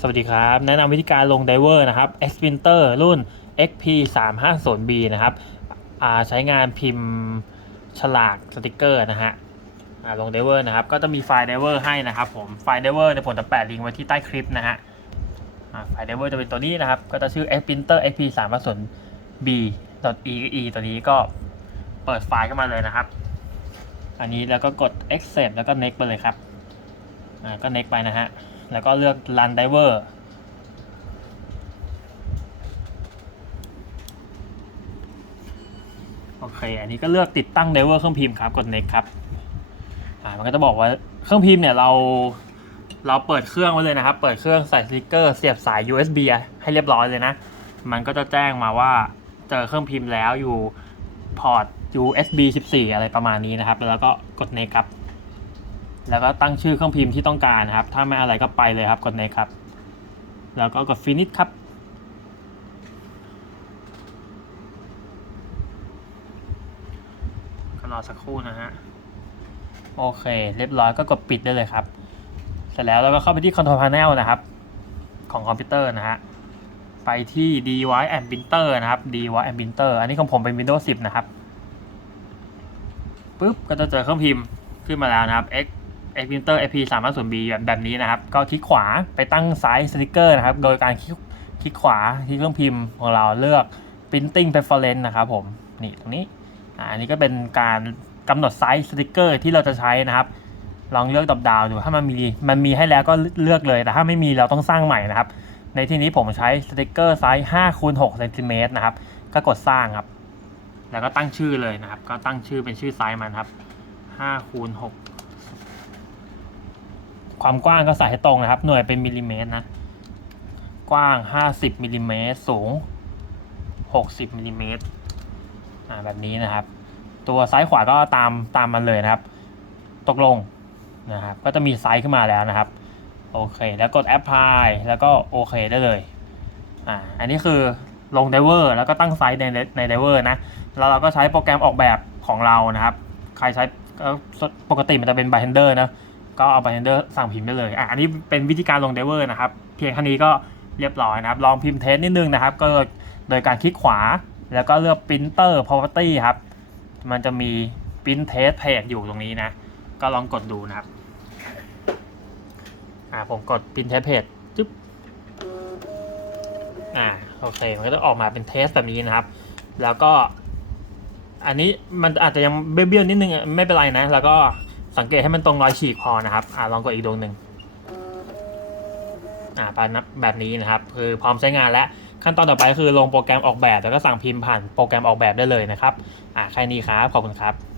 สวัสดีครับ แนะนำวิธีการลงไดเวอร์นะครับ X Printer รุ่น XP 3 5 0 B นะครับใช้งานพิมพ์ฉลากสติกเกอร์นะฮะลงไดเวอร์นะครับ ก็จะมีไฟล์ไดเวอร์ให้นะครับผม ไฟล์ไดเวอร์ในผมจะแปะลิงก์ไว้ที่ใต้คลิปนะฮะไฟล์ไดเวอร์จะเป็นตัวนี้นะครับ ก็จะชื่อ X Printer XP 3 5 0 B .e e ตัวนี้ก็เปิดไฟล์เข้ามาเลยนะครับ อันนี้แล้วก็กด accept แล้วก็ next ไปเลยครับ ก็ next ไปนะฮะ แล้วก็เลือก run diver โอเค อันนี้ก็เลือกติดตั้ง diver เครื่องพิมพ์ครับ กด next ครับ อ่า มันก็จะบอกว่าเครื่องพิมพ์เนี่ยเราเราเปิดเครื่องไว้เลยนะครับ เปิดเครื่องใส่สติกเกอร์เสียบสาย USB ให้เรียบร้อยเลยนะ มันก็จะแจ้งมาว่าเจอเครื่องพิมพ์แล้วอยู่พอร์ต USB 14 อะไรประมาณนี้นะครับ แล้วก็กด next ครับ แล้วก็ตั้งชื่อเครื่องพิมพ์ที่ต้องการนะครับ ถ้าไม่อะไรก็ไปเลยครับ กด next ครับ แล้วก็กด finish ครับ ก็รอสักครู่นะฮะ โอเค เรียบร้อยก็กดปิดได้เลยครับ เสร็จแล้วเราก็เข้าไปที่ control panel นะครับ ของคอมพิวเตอร์นะฮะ ไปที่ device and printer นะครับ device and printer อันนี้ของผมเป็น Windows 10 นะครับ ปุ๊บ ก็จะเจอเครื่องพิมพ์ขึ้นมาแล้วนะครับ X X printer AP 3 5 0 B แบบแบบนี้นะครับ ก็คลิกขวาไปตั้งไซส์สติกเกอร์นะครับ โดยการคลิกคลิกขวาที่เครื่องพิมพ์ของเราเลือก printing preference นะครับผม นี่ตรงนี้ อันนี้ก็เป็นการกำหนดไซส์สติกเกอร์ที่เราจะใช้นะครับ ลองเลือกดับดาวดู ถ้ามันมี มันมีให้แล้วก็เลือกเลย แต่ถ้าไม่มีเราต้องสร้างใหม่นะครับ ในที่นี้ผมใช้สติกเกอร์ไซส์5คูณ6เซนติเมตรนะครับ ก็กดสร้างครับ แล้วก็ตั้งชื่อเลยนะครับ ก็ตั้งชื่อเป็นชื่อไซส์มันครับ5คูณ6 ความกว้างก็ใส่ให้ตรงนะครับ หน่วยเป็นมิลลิเมตรนะ กว้าง 50มิลลิเมตรสูง 60มิลลิเมตรอ่าแบบนี้นะครับ ตัวซ้ายขวาก็ตามตามมันเลยนะครับ ตกลงนะครับ ก็จะมีไซส์ขึ้นมาแล้วนะครับ โอเค แล้วกด apply แล้วก็โอเคได้เลยอ่าอันนี้คือลง diver แล้วก็ตั้งไซส์ในใน diver นะ แล้วเราก็ใช้โปรแกรมออกแบบของเรานะครับ ใครใช้ก็ปกติมันจะเป็น bytender นะ ก็เอา bytender สั่งพิมพ์ได้เลยอะอันนี้เป็นวิธีการลง diver นะครับ เพียงแค่นี้ก็เรียบร้อยนะครับ ลองพิมพ์เทสนิดนึงนะครับ ก็โดยการคลิกขวา แล้วก็เลือก printer property ครับ มันจะมี print test page อยู่ตรงนี้นะ ก็ลองกดดูนะครับอ่าผมกด print test page จึ๊บอ่าโอเค มันก็จะออกมาเป็นเทสแบบนี้นะครับ แล้วก็อันนี้มันอาจจะยังเบี้ยวๆนิดนึงอะไม่เป็นไรนะ แล้วก็ สังเกตให้มันตรงรอยฉีกพอนะครับอ่าลองกดอีกดวงหนึ่งอ่าปแบบนี้นะครับ คือพร้อมใช้งานแล้วขั้นตอนต่อไปคือลงโปรแกรมออกแบบแล้วก็สั่งพิมพ์ผ่านโปรแกรมออกแบบได้เลยนะครับอ่าแค่นี้ครับขอบคุณครับ